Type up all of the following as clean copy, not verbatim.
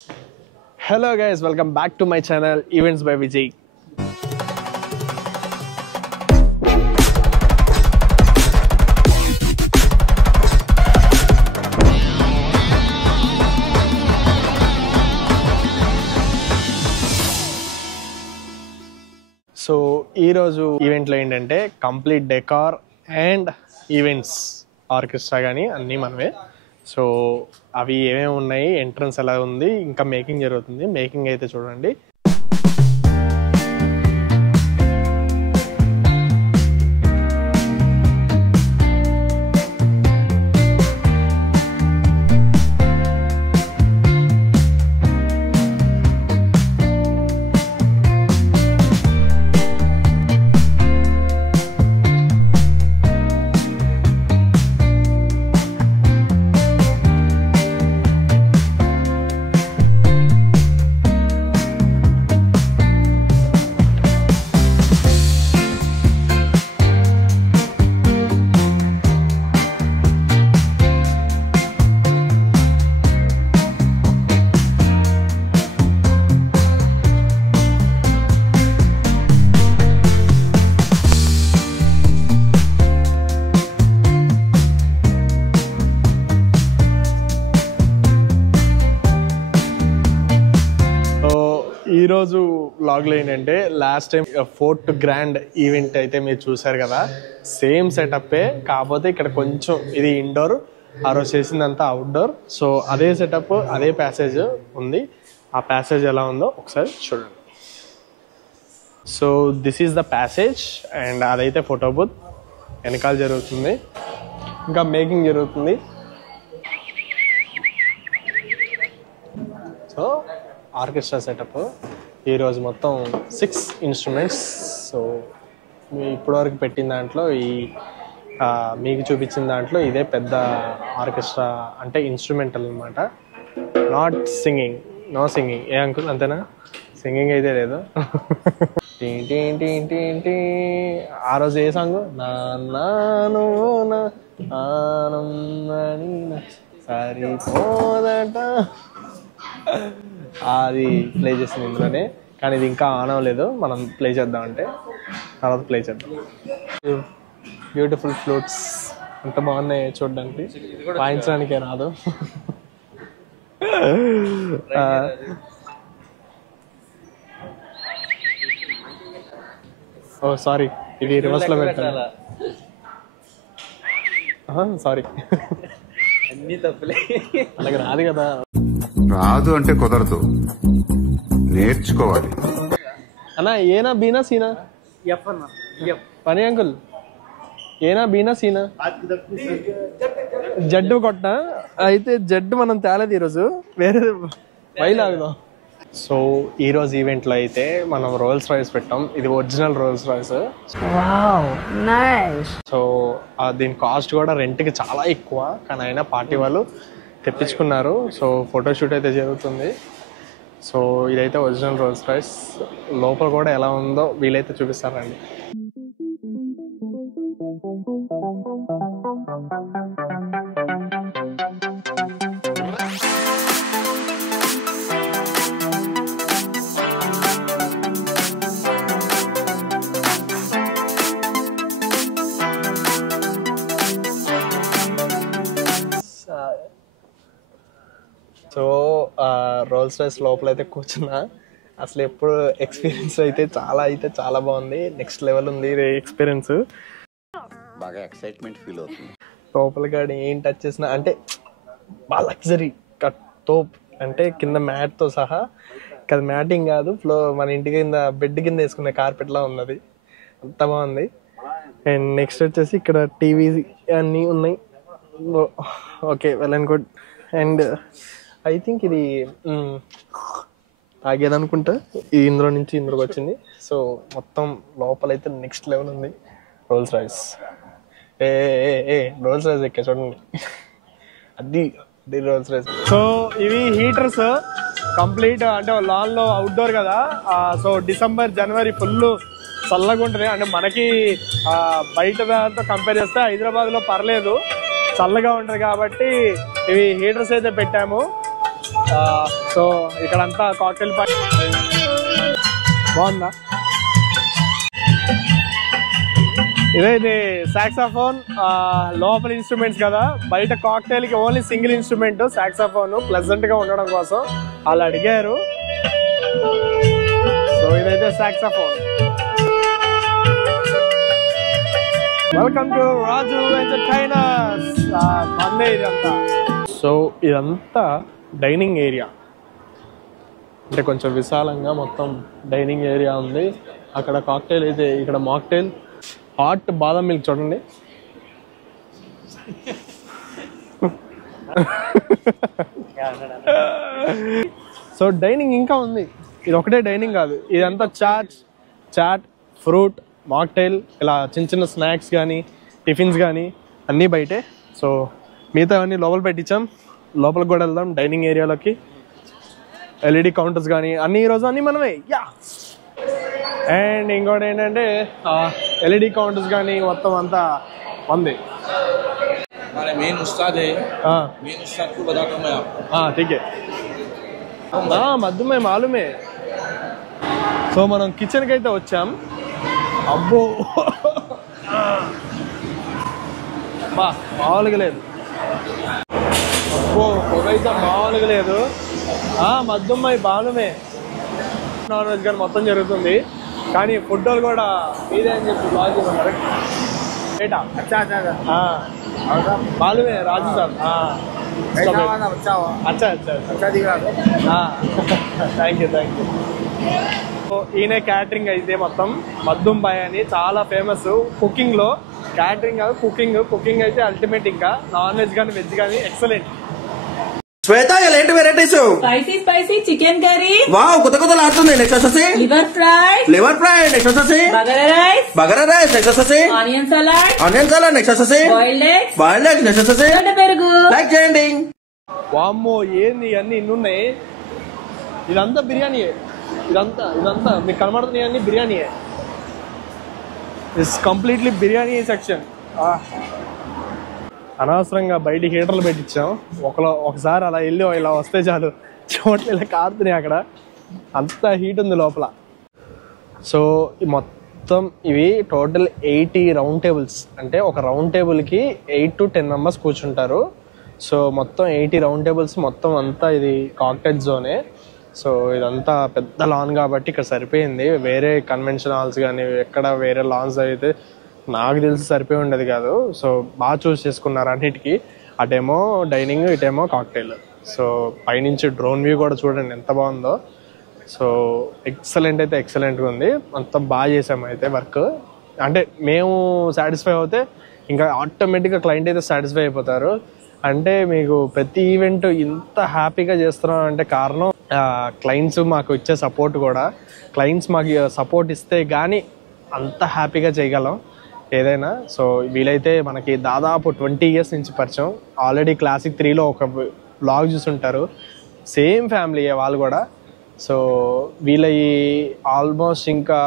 Hello guys, welcome back to my channel Events by Vijay. So ఈ రోజు event లో ఏంటంటే complete decor and events orchestra కానీ అన్నీ మనమే. సో అవి ఏమేమి ఉన్నాయి, ఎంట్రన్స్ ఎలా ఉంది, ఇంకా మేకింగ్ జరుగుతుంది. మేకింగ్ అయితే చూడండి. ఈరోజు వ్లాగ్లో ఏంటంటే last time 4th grand event అయితే మీరు చూసారు కదా, సేమ్ సెటప్పే. కాకపోతే ఇక్కడ కొంచెం ఇది ఇండోర్, ఆ రోజు చేసిందంతా అవుట్డోర్. సో అదే సెటప్, అదే ప్యాసేజ్ ఉంది. ఆ ప్యాసేజ్ ఎలా ఉందో ఒకసారి చూడండి. So this is the passage and అదైతే ఫోటో బూత్ వెనకాల జరుగుతుంది. ఇంకా మేకింగ్ జరుగుతుంది. సో ఆర్కెస్ట్రా సెటప్ ఈరోజు మొత్తం 6 ఇన్స్ట్రుమెంట్స్. సో ఇప్పటివరకు పెట్టిన దాంట్లో మీకు చూపించిన దాంట్లో ఇదే పెద్ద ఆర్కెస్ట్రా, అంటే ఇన్స్ట్రుమెంటల్ అనమాట. Not singing, no singing. ఏ అంకుల్ అంతేనా? సింగింగ్ అయితే లేదు. ఆ రోజు ఏ సాంగ్? నాను సరిపోదట, అది ప్లే చేసింది ఇందులోనే. కానీ ఇది ఇంకా ఆన్ అవ్వలేదు. మనం ప్లే చేద్దామంటే తర్వాత ప్లే చేద్దాం. బ్యూటిఫుల్ ఫ్లూట్స్ ఎంత బాగున్నాయి చూడడానికి, వాయించడానికే రాదు. ఓ సారీ, ఇది రివర్స్ లో పెట్టాను. సారీ, అన్ని తప్పులే. అలాగే రాదు కదా. రాదు అంటే కుదరదు, నేర్చుకోవాలి. అన్నా ఏనా బీనా సీనా? పని అంకుల్ ఏనా బీనా సీనా? జడ్డు కొట్ట అయితే జడ్డు మనం తేలేదు ఈరోజు, వేరే వైలాగుదాం. సో ఈరోజు ఈవెంట్లో అయితే మనం రోల్స్ రాయ్స్ పెట్టాం. ఇది ఒరిజినల్ రోల్స్ రాయ్స్. సో దీని కాస్ట్ కూడా రెంట్కి చాలా ఎక్కువ, కానీ అయినా పార్టీ వాళ్ళు తెప్పించుకున్నారు. సో ఫోటోషూట్ అయితే జరుగుతుంది. సో ఇదైతే ఒరిజినల్ రోల్స్ రాయ్స్. లోపల కూడా ఎలా ఉందో వీలైతే చూపిస్తారండి. సో రోల్స్ రాయ్స్ లోపల అయితే కూర్చున్నా. అసలు ఎప్పుడు ఎక్స్పీరియన్స్ అయితే చాలా బాగుంది. నెక్స్ట్ లెవెల్ ఉంది ఎక్స్పీరియన్స్. బాగా ఎక్సైట్మెంట్ ఫీల్ అవుతుంది. లోపల గాడి ఏం టచ్ చేసినా అంటే బాగా లగ్జరీ తోప్, అంటే కింద మ్యాట్తో సహా. కదా మ్యాటింగ్ కాదు, మన ఇంటి కింద బెడ్ కింద వేసుకునే కార్పెట్లా ఉన్నది. అంత బాగుంది. అండ్ నెక్స్ట్ వచ్చేసి ఇక్కడ టీవీ అన్నీ ఉన్నాయి. Okay, well and good. And I think ఇది తాగేదనుకుంటా, ఇందులో నుంచి ఇందులోకి వచ్చింది. సో మొత్తం లోపలైతే నెక్స్ట్ లెవెల్ ఉంది. రోల్స్ రాయ్స్ రోల్స్ రాయ్స్ ఎక్కా చూడండి, అది రోల్స్ రాయ్స్. సో ఇవి హీటర్స్ కంప్లీట్, అంటే లాన్ లో అవుట్డోర్ కదా. సో డిసెంబర్ జనవరి ఫుల్ చల్లగా ఉంటుంది. అంటే మనకి బయట దాంతో కంపేర్ చేస్తే హైదరాబాద్లో పర్లేదు, చల్లగా ఉంటుంది కాబట్టి ఇవి హీటర్స్ అయితే పెట్టాము. సో ఇక్కడంతా కాక్టైల్ బాగుందా? ఇది సాక్సాఫోన్ లోపల ఇన్స్ట్రుమెంట్స్ కదా, బయట కాక్టైల్ కి only single instrument saxophone, pleasant గా ఉండడం కోసం వాళ్ళు అడిగారు. సో ఇదైతే saxophone. Welcome to Raju entertainers. మందే ఇదంతా. సో ఇదంతా డైనింగ్ ఏరియా, అంటే కొంచెం విశాలంగా మొత్తం డైనింగ్ ఏరియా ఉంది. అక్కడ కాక్టైల్ అయితే, ఇక్కడ మాక్టైల్ హాట్ బాదం మిల్క్ చూడండి. సో డైనింగ్ ఇంకా ఉంది, ఇది ఒకటే డైనింగ్ కాదు, ఇదంతా చాట్ ఫ్రూట్ మాక్టైల్, ఇలా చిన్న చిన్న స్నాక్స్ కానీ టిఫిన్స్ కానీ అన్నీ బయటే. సో మిగతా అన్నీ లోపల పెట్టించాం, లోపలికి కూడా వెళ్దాం డైనింగ్ ఏరియాలోకి. ఎల్ఈడి కౌంటర్స్ కానీ అన్ని ఈరోజు అన్నీ మనమే. యా, అండ్ ఇంకోటి ఏంటంటే ఎల్ఈడి కౌంటర్స్ కానీ మొత్తం అంతా ఉంది. हमारे मेन उस्ताद है, मेन उस्ताद को बताता हूँ मैं आपको. ठीक है. మద్దు మే మాలుమే. సో మనం కిచెన్కి అయితే వచ్చాం. అబ్బో బా మామూలుగా లేదు, అబ్బో పొగైతే మామూలుగా లేదు. మద్దుమ్మాయి బాలుమే. నాన్ వెజ్ కానీ మొత్తం జరుగుతుంది, కానీ ఫుడ్ వాళ్ళు కూడా ఇదే అని చెప్పి బ్లాగ్ చేయమన్నారు. ఏటా మాలుమే రాజు సార్. Thank you. ఈయన క్యాటరింగ్ అయితే మొత్తం మద్దుంబాయ్ అని చాలా ఫేమస్ కుకింగ్ లో. క్యాటరింగ్ కాదు, కుకింగ్ అయితే అల్టిమేట్. ఇంకా నాన్ వెజ్ కానీ వెజ్ కానీ ఎక్సలెంట్. శ్వేత ఎలాంటి varieties? Spicy chicken curry. Wow, కొత్త ఆడుతుంది. నెక్స్ట్ వచ్చేసి లివర్ ఫ్రై. నెక్స్ట్ వచ్చేసి బగారా రైస్. నెక్స్ట్ వచ్చేసి ఆనియన్ సలాడ్. నెక్స్ట్ వచ్చేసి బాయిల్డ్ ఎగ్స్. నెక్స్ట్ వచ్చేసి పెరుగు. లైక్ చేయండి. వామ్మో ఏంది అన్ని ఇన్ని ఉన్నాయి. ఇదంతా బిర్యానీయే. ఇదంతా మీకు కనబడుతున్నాయి అన్ని బిర్యానీయే. It's completely biryani section. అనవసరంగా బయట హీటర్లు పెట్టించాం. ఒకసారి అలా వెళ్ళి ఇలా వస్తే చాలు, చోట్ల ఇలా కారుతున్నాయి అక్కడ, అంత హీట్ ఉంది లోపల. సో మొత్తం ఇవి టోటల్ 80 రౌండ్ టేబుల్స్, అంటే ఒక రౌండ్ టేబుల్కి 8 to 10 మెంబర్స్ కూర్చుంటారు. సో మొత్తం 80 రౌండ్ టేబుల్స్. మొత్తం అంతా ఇది కాక్టైల్ జోనే. సో ఇదంతా పెద్ద లాన్ కాబట్టి ఇక్కడ సరిపోయింది. వేరే కన్వెన్షన్ హాల్స్ కానీ ఎక్కడ వేరే లాన్స్ అయితే నాకు తెలిసి సరిపోయి ఉండేది కాదు. సో బాగా చూస్ చేసుకున్నారు అన్నిటికీ. అటేమో డైనింగ్, ఇటేమో కాక్టైల్. సో పైనుంచి డ్రోన్ వ్యూ కూడా చూడండి ఎంత బాగుందో. సో ఎక్సలెంట్ అయితే ఎక్సలెంట్గా ఉంది. అంత బాగా చేసాము అయితే వర్క్. అంటే మేము సాటిస్ఫై అవుతే ఇంకా ఆటోమేటిక్గా క్లయింట్ అయితే సాటిస్ఫై అయిపోతారు. అంటే మీకు ప్రతి ఈవెంట్ ఇంత హ్యాపీగా చేస్తున్నాం అంటే కారణం క్లయింట్స్ మాకు ఇచ్చే సపోర్ట్ కూడా. క్లయింట్స్ మాకు సపోర్ట్ ఇస్తే కానీ అంత హ్యాపీగా చేయగలం ఏదైనా. సో వీలైతే మనకి దాదాపు 20 years నుంచి పరిచయం. ఆల్రెడీ క్లాసిక్ 3లో ఒక బ్లాగ్ చూసుంటారు, సేమ్ ఫ్యామిలీ వాళ్ళు కూడా. సో వీళ్ళవి ఆల్మోస్ట్ ఇంకా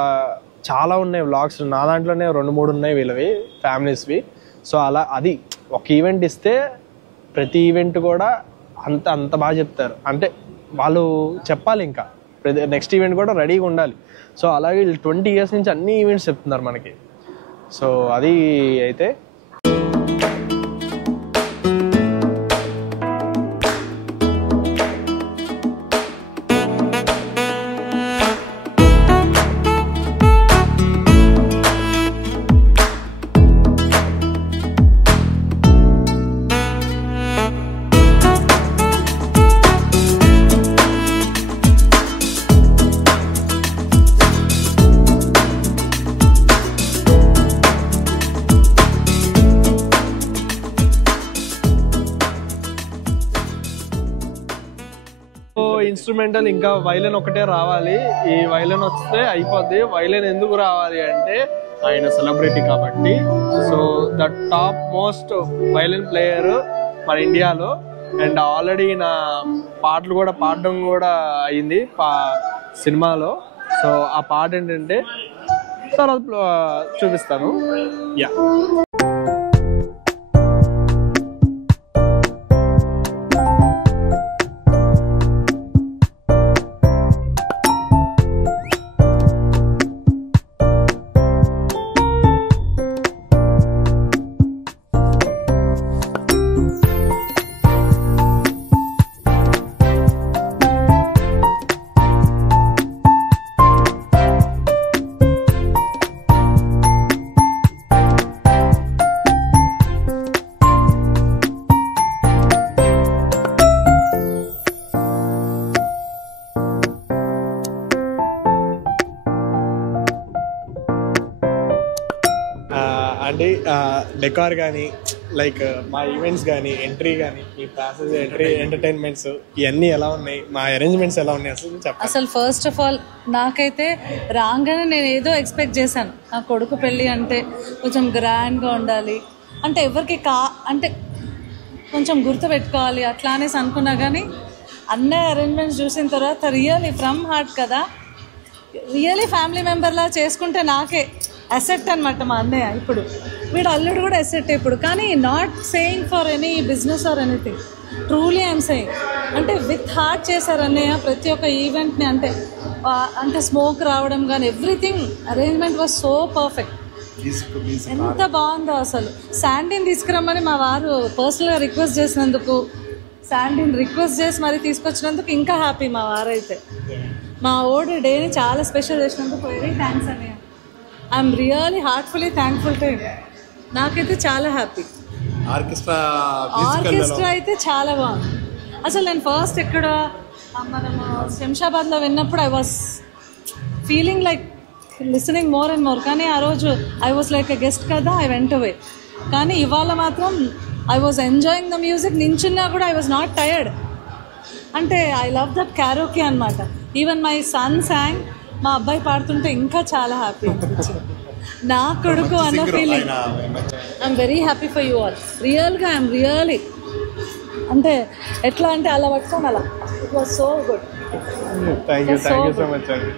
చాలా ఉన్నాయి వ్లాగ్స్. నా దాంట్లోనే 2-3 ఉన్నాయి వీళ్ళవి ఫ్యామిలీస్వి. సో అలా అది ఒక ఈవెంట్ ఇస్తే ప్రతి ఈవెంట్ కూడా అంత బాగా చెప్తారు. అంటే వాళ్ళు చెప్పాలి, ఇంకా నెక్స్ట్ ఈవెంట్ కూడా రెడీగా ఉండాలి. సో అలాగే వీళ్ళు 20 years నుంచి అన్ని ఈవెంట్స్ చెప్తున్నారు మనకి. సో అది అయితే ఇన్స్ట్రుమెంటల్ ఇంకా వైలెన్ ఒకటే రావాలి. ఈ వైలెన్ వస్తే అయిపోద్ది. వైలెన్ ఎందుకు రావాలి అంటే ఆయన సెలబ్రిటీ కాబట్టి. So the top most violin player మన ఇండియాలో. అండ్ ఆల్రెడీ నా పాటలు కూడా పాడడం కూడా అయింది సినిమాలో. సో ఆ పాట ఏంటంటే తర్వాత చూపిస్తాను. యా, ఇంకోటి డెకార్ కానీ లైక్ మా ఈవెంట్స్ కానీ ఎంట్రీ కానీ ఈ ప్యాసేజ్ ఎంట్రీ ఎంటర్టైన్మెంట్స్ ఇవన్నీ ఎలా ఉన్నాయి, మా అరేంజ్మెంట్స్ ఎలా ఉన్నాయి అసలు చెప్పండి. అసలు ఫస్ట్ ఆఫ్ ఆల్ నాకైతే రాగానే నేను ఏదో ఎక్స్పెక్ట్ చేశాను. నా కొడుకు పెళ్ళి అంటే కొంచెం గ్రాండ్గా ఉండాలి, అంటే ఎవరికి అంటే కొంచెం గుర్తుపెట్టుకోవాలి అట్లా అనేసి అనుకున్నా. కానీ అన్నీ అరేంజ్మెంట్స్ చూసిన తర్వాత రియల్లీ ఫ్రమ్ హార్ట్ కదా, రియలీ ఫ్యామిలీ మెంబర్లా చేసుకుంటే నాకే అసెట్ అనమాట. మా అన్నయ్య ఇప్పుడు వీడు అల్లుడు కూడా అసెట్ ఇప్పుడు. కానీ not saying for any business or anything, truly I'm saying. అంటే విత్ హార్ట్ చేశారు అన్నయ్య ప్రతి ఒక్క ఈవెంట్ని. అంటే స్మోక్ రావడం కానీ everything arrangement was so perfect. ఎంత బాగుందో అసలు. శాండీని తీసుకురమ్మని మా వారు పర్సనల్గా రిక్వెస్ట్ చేసినందుకు, శాండీని రిక్వెస్ట్ చేసి మరీ తీసుకొచ్చినందుకు ఇంకా హ్యాపీ మా వారైతే. మా ఓడి డేని చాలా స్పెషల్ చేసినందుకు వెరీ థ్యాంక్స్ అన్నయ్య. I'm really heartfully thankful to him. నాకైతే చాలా హ్యాపీ. ఆర్కెస్ట్రా అయితే చాలా బాగుంది. అసలు నేను ఫస్ట్ ఎక్కడ మనము శంషాబాద్లో విన్నప్పుడు I was feeling like listening more and more. కానీ ఆ రోజు I was like a guest కదా, ఐ వెంట్ అవే. కానీ ఇవాళ మాత్రం I was enjoying the music. నించున్నా కూడా ఐ వాజ్ నాట్ టయర్డ్. అంటే ఐ లవ్ దట్ క్యారోకే అనమాట. ఈవెన్ మై సన్ సాంగ్, మా అబ్బాయి పాడుతుంటే ఇంకా చాలా హ్యాపీ అనిపించింది. నా కొడుకు అన్న feeling. I'm very happy for you all. రియల్గా ఐఎమ్ రియలీ అంటే ఎట్లా అంటే అలా పట్టుకోని అలా. It was so good. Thank you so much అండి.